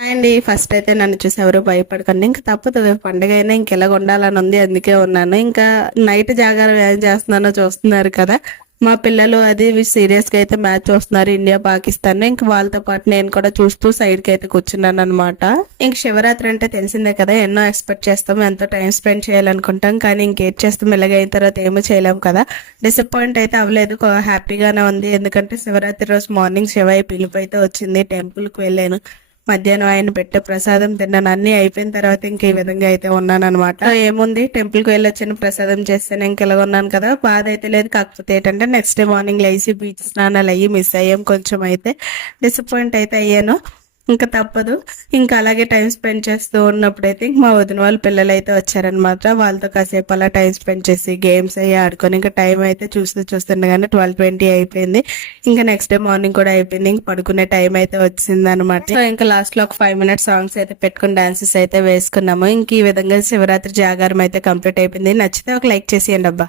అండి ఫస్ట్ అయితే నన్ను చూసి ఎవరు భయపడకండి. ఇంక తప్పదు పండుగ అయినా ఇంకెలాగ ఉండాలని ఉంది. అందుకే ఉన్నాను. ఇంకా నైట్ జాగారం ఏం చేస్తున్నానో చూస్తున్నారు కదా! మా పిల్లలు అది సీరియస్‌గా అయితే మ్యాచ్ చూస్తున్నారు ఇండియా, పాకిస్తాన్. ఇంక వాళ్ళతో పాటు నేను కూడా చూస్తూ సైడ్‌కి అయితే కూర్చున్నాననమాట. ఇంక శివరాత్రి అంటే తెలిసిందే కదా! ఎన్నో ఎక్స్‌పెక్ట్ చేస్తాం. ఎంతో టైం స్పెండ్ చేయాలనుకుంటాం. కానీ ఇంకేటి చేస్తాం ఇలాగ అయిన తర్వాత ఏమీ చేయలేం కదా! డిసప్పాయింట్ అయితే అవ్వలేదు. హ్యాపీగానే ఉంది. ఎందుకంటే శివరాత్రి రోజు మార్నింగ్ శివయ్య పిలుపు అయితే వచ్చింది. టెంపుల్‌కి వెళ్ళాను. మధ్యాహ్నం ఆయన పెట్టే ప్రసాదం తిన్నాను. అన్ని అయిపోయిన తర్వాత ఇంక ఈ విధంగా అయితే ఉన్నాననమాట. ఏముంది టెంపుల్ కి వెళ్ళొచ్చిన ప్రసాదం చేస్తాను ఇంక ఇలా ఉన్నాను కదా! బాధ అయితే లేదు. కాకపోతే ఏంటంటే నెక్స్ట్ డే మార్నింగ్ లేసి బీచ్ స్నానాలు అయ్యి మిస్ అయ్యాం. కొంచెం అయితే డిసప్పాయింట్ అయితే అయ్యాను. ఇంకా తప్పదు. ఇంకా అలాగే టైం స్పెండ్ చేస్తూ ఉన్నప్పుడైతే ఇంక మా వదిన వాళ్ళ పిల్లలు అయితే వచ్చారనమాట. వాళ్ళతో కాసేపు అలా టైం స్పెండ్ చేసి గేమ్స్ అయ్యి ఆడుకొని ఇంకా టైం అయితే చూస్తుండగానే 12:20 అయిపోయింది. ఇంకా నెక్స్ట్ డే మార్నింగ్ కూడా అయిపోయింది. ఇంక పడుకునే టైం అయితే వచ్చింది అనమాట. సో ఇంకా లాస్ట్ లో ఒక 5 minutes సాంగ్స్ అయితే పెట్టుకుని డాన్సెస్ అయితే వేసుకున్నాము. ఇంక ఈ విధంగా శివరాత్రి జాగారం అయితే కంప్లీట్ అయిపోయింది. నచ్చితే ఒక లైక్ చేసేయండి అబ్బా.